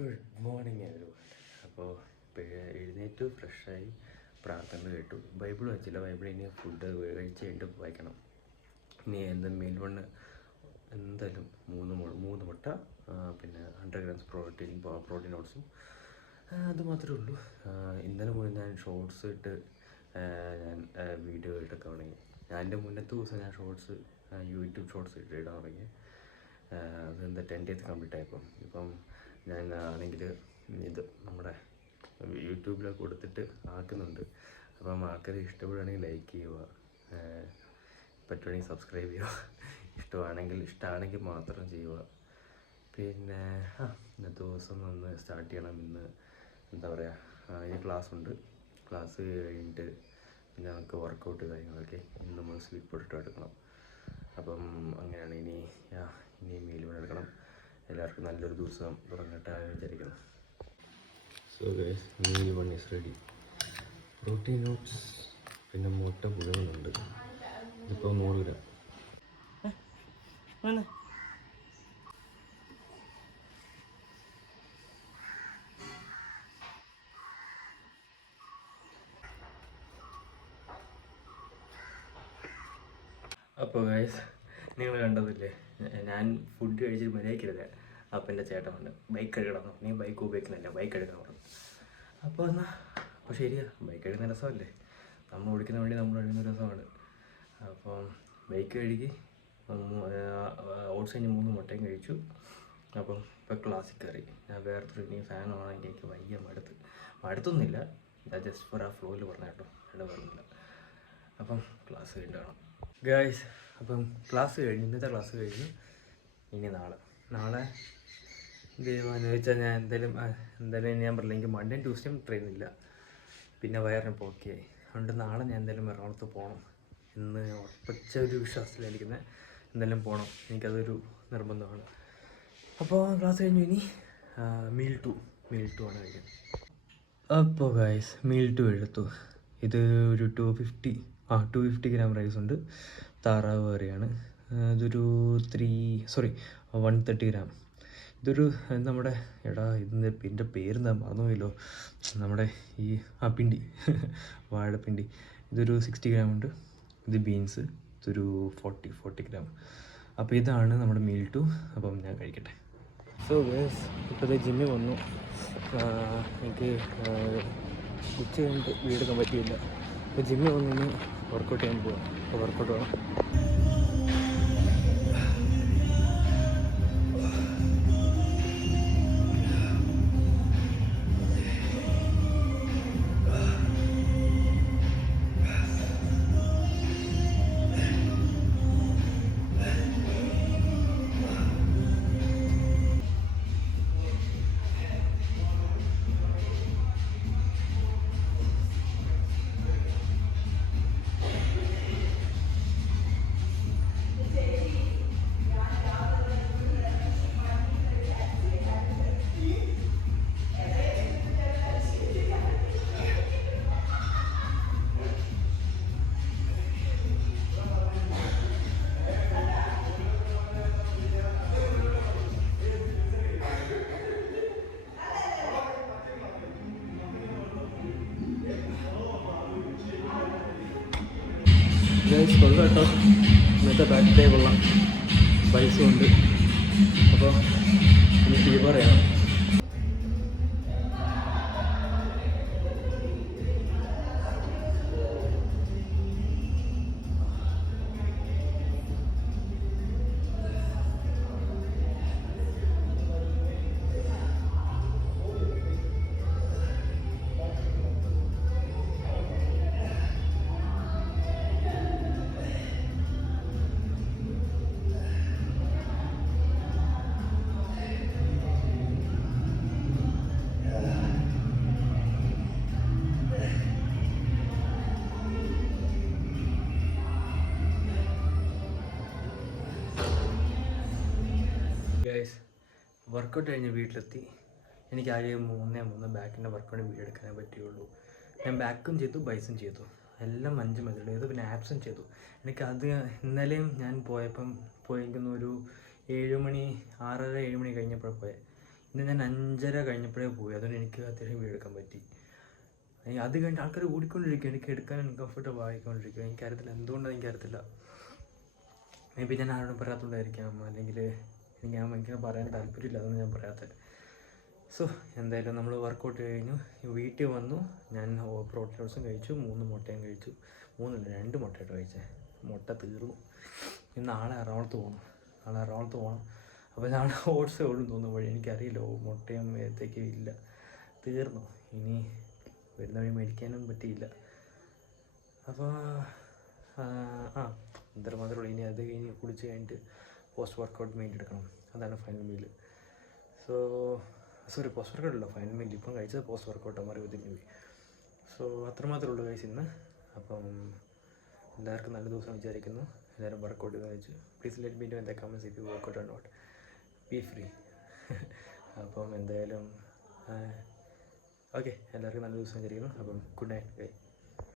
Good morning everyone. അപ്പോൾ ഇപ്പോൾ എഴുന്നേറ്റ് ഫ്രഷായി പ്രാർത്ഥന കേട്ടു. ബൈബിൾ വായിച്ചില്ല. ബൈബിൾ ഇനി ഫുഡ് കഴിച്ച് കഴിഞ്ഞിട്ട് വായിക്കണം. ഇനി എന്താ മെയിൻ വണ്ണ് എന്തായാലും മൂന്ന് മുട്ട, പിന്നെ 100 grams പ്രോട്ടീൻ ഓട്സും, അതുമാത്രമേ ഉള്ളൂ. ഇന്നലെ മുതൽ ഞാൻ ഷോർട്സ് ഇട്ട് ഞാൻ വീഡിയോ ഇട്ടൊക്കെ തുടങ്ങി. അതിൻ്റെ മുന്നത്തെ ദിവസം ഞാൻ യൂട്യൂബ് ഷോർട്സ് ഇടാൻ തുടങ്ങി. അതെന്താ 10 days കംപ്ലീറ്റ് ആയപ്പം. ഇപ്പം ഞാൻ ആണെങ്കിൽ ഇത് നമ്മുടെ യൂട്യൂബിലൊക്കെ കൊടുത്തിട്ട് ആക്കുന്നുണ്ട്. അപ്പം ആൾക്കാർ ഇഷ്ടപ്പെടുകയാണെങ്കിൽ ലൈക്ക് ചെയ്യുക, പറ്റുവാണെങ്കിൽ സബ്സ്ക്രൈബ് ചെയ്യുക, ഇഷ്ടമാണെങ്കിൽ മാത്രം ചെയ്യുക. പിന്നെ ഇന്നത്തെ ദിവസം ഒന്ന് സ്റ്റാർട്ട് ചെയ്യണം. ഇന്ന് എന്താ പറയുക, ഈ ക്ലാസ് കഴിഞ്ഞിട്ട് പിന്നെ നമുക്ക് വർക്കൗട്ട് കാര്യങ്ങളൊക്കെ ഇന്ന് നമ്മൾ സ്ലീപ്പ് പൊട്ടിട്ട് എടുക്കണം. അപ്പം അങ്ങനെയാണ്. ഇനി മീൽ എടുക്കണം. എല്ലാവർക്കും നല്ലൊരു ദിവസം തുടങ്ങട്ടെ വിചാരിക്കണം. So guys, meal one is ready. Protein oats, പിന്നെ മുട്ട പുഴുങ്ങുന്നുണ്ട്. ഇതിപ്പോൾ 100 gram. അപ്പോൾ ഗൈസ്, നിങ്ങൾ കണ്ടതില്ലേ, ഞാൻ ഫുഡ് കഴിച്ചിട്ട് മര്യാദയ്ക്കില്ല. അപ്പം എൻ്റെ ചേട്ടൻ വന്ന് ബൈക്ക് കഴുകണം. നീ ബൈക്ക് ഉപയോഗിക്കുന്നില്ല, ബൈക്ക് കഴുകാൻ പറഞ്ഞു. അപ്പോൾ ശരിയാ, ബൈക്ക് കഴുകുന്ന രസമല്ലേ, നമ്മൾ ഓടിക്കുന്ന വേണ്ടി നമ്മൾ കഴുകുന്ന രസമാണ്. അപ്പം ബൈക്ക് കഴുകി ഓട്സ് കഴിഞ്ഞ് 3 മുട്ടയും കഴിച്ചു. അപ്പം ഇപ്പോൾ ക്ലാസ്സിൽ കയറി. ഞാൻ വേറെ ഇനി ഫാൻ ഓണാക്കി എനിക്ക് വയ്യ, മടുത്തൊന്നുമില്ല. ഞാൻ ജസ്റ്റ് ഫോർ ആ ഫ്ലോയിൽ പറഞ്ഞ കേട്ടോ, ഇവിടെ പറഞ്ഞില്ല. അപ്പം ക്ലാസ് കഴിഞ്ഞിട്ട് കാണാം ഗായ്സ്. അപ്പം ഇന്നത്തെ ക്ലാസ് കഴിഞ്ഞു. ഇനി നാളെ ദൈവം അനുവദിച്ചാൽ ഞാൻ എന്തായാലും ഞാൻ പറഞ്ഞില്ല, എനിക്ക് മൺഡേയും ട്യൂസ്ഡേയും ട്രെയിൻ ഇല്ല. പിന്നെ വയറിനിപ്പോൾ ഓക്കെ ആയി. അതുകൊണ്ട് നാളെ ഞാൻ എന്തായാലും എറണാകുളത്ത് പോകണം എന്ന് ഉറപ്പിച്ച ഒരു വിശ്വാസത്തിലായിരിക്കുന്നത്. എന്തായാലും പോകണം, എനിക്കതൊരു നിർബന്ധമാണ്. അപ്പോൾ ക്ലാസ് കഴിഞ്ഞു. ഇനി മീൽ ടു ആണ് കഴിക്കുന്നത്. അപ്പോൾ ഗായ്സ്, മീൽ 2 എടുത്തു. ഇത് ഒരു 250 gram റൈസ് ഉണ്ട്. താറാവ് കറിയാണ്. ഇതൊരു 130 gram. ഇതൊരു നമ്മുടെ ഇതിൻ്റെ പേരെന്താ മറന്നുപോയല്ലോ, നമ്മുടെ ഈ പിണ്ടി വാഴപ്പിണ്ടി. ഇതൊരു 60 gram ഉണ്ട്. ഇത് ബീൻസ്, ഇതൊരു 40 gram. അപ്പോൾ ഇതാണ് നമ്മുടെ മീൽ 2. അപ്പം ഞാൻ കഴിക്കട്ടെ. സോ ഗൈസ്, ഇപ്പോൾ ജിമ്മിൽ വന്നു. എനിക്ക് ഉച്ച കഴിഞ്ഞിട്ട് വീടെടുക്കാൻ പറ്റിയില്ല. അപ്പോൾ ജിമ്മിൽ വന്നു വർക്കൗട്ട് ചെയ്യാൻ പോവാം. അപ്പോൾ വർക്കൗട്ട് വേണം. കൊള്ളാം കേട്ടോ, ഇന്നത്തെ ബാക്ക് ഡേ കൊള്ളാം. പൈസ ഉണ്ട്. അപ്പോൾ ഇനി ഫീവർ ചെയ്യണം. ഗൈസ്, വർക്കൗട്ട് കഴിഞ്ഞ് വീട്ടിലെത്തി. എനിക്ക് ആകെ 3 ബാക്കിൻ്റെ വർക്കൗട്ട് വീഡിയോ എടുക്കാനേ പറ്റുകയുള്ളൂ. ഞാൻ ബാക്കും ചെയ്തു, ബൈസും ചെയ്തു, എല്ലാം 5 മെത്തേഡ് ചെയ്തു, പിന്നെ ആപ്സും ചെയ്തു. എനിക്കത് ഇന്നലെയും ഞാൻ പോയെങ്കിൽ ഒരു 6:30 7 മണി കഴിഞ്ഞപ്പോൾ പോയത്. ഇന്ന് ഞാൻ 5:30 കഴിഞ്ഞപ്പോഴേ പോയി, അതുകൊണ്ട് എനിക്ക് അത്യാവശ്യം വീഡിയോ എടുക്കാൻ പറ്റി. അത് കഴിഞ്ഞിട്ട് ആൾക്കാർ ഓടിക്കൊണ്ടിരിക്കുക, എനിക്ക് എടുക്കാൻ അൺകംഫർട്ടബിൾ ആയിക്കൊണ്ടിരിക്കുക. എനിക്കറിയത്തില്ല എന്തുകൊണ്ടാണ്, എനിക്കറിയത്തില്ല. മേ ബി ഞാൻ ആരോടും പറയാത്തതുകൊണ്ടായിരിക്കാം, അല്ലെങ്കിൽ ഞാൻ ഭയങ്കര പറയാൻ താല്പര്യമില്ല, അതുകൊണ്ട് ഞാൻ പറയാത്തത്. സോ എന്തായാലും നമ്മൾ വർക്കൗട്ട് കഴിഞ്ഞു, വീട്ടിൽ വന്നു. ഞാൻ പ്രോട്ടീൻ ഓട്സും കഴിച്ചു, 3 മുട്ടയും കഴിച്ചു. 2 മുട്ടയായിട്ട് കഴിച്ചേ, മുട്ട തീർന്നു. ഇനി നാളെ എറണാകുളത്ത് പോകണം. അപ്പോൾ നാളെ ഓട്സേ ഉള്ളൂ തോന്നുന്നു വഴി, എനിക്കറിയില്ല. മുട്ടയും ഏത്തേക്കും ഇല്ല, തീർന്നു. ഇനി വരുന്ന വഴി മേടിക്കാനും പറ്റിയില്ല. അപ്പോൾ ഇത്ര മാത്രമേ ഉള്ളൂ. ഇനി അത് കഴിഞ്ഞ് കുടിച്ച് കഴിഞ്ഞിട്ട് പോസ്റ്റ് വർക്കൗട്ട് മീൽ എടുക്കണം, അതാണ് ഫൈനൽ മീൽ. പോസ്റ്റ് വർക്കൗട്ട് അല്ല, ഫൈനൽ മീൽ. ഇപ്പം കഴിച്ചത് പോസ്റ്റ് വർക്കൗട്ട്, മാറി ഒതുങ്ങി പോയി. സോ അത്രമാത്രമേ ഉള്ളൂ കഴിച്ച് ഇന്ന്. അപ്പം എല്ലാവർക്കും നല്ല ദിവസം വിചാരിക്കുന്നു. എല്ലാവരും വർക്കൗട്ട് കഴിച്ചു. Please let me know in the comments if you work out or not. Be free. അപ്പം എന്തായാലും ഓക്കെ, എല്ലാവർക്കും നല്ല ദിവസം വിചാരിക്കുന്നു. അപ്പം ഗുഡ് നൈറ്റ്.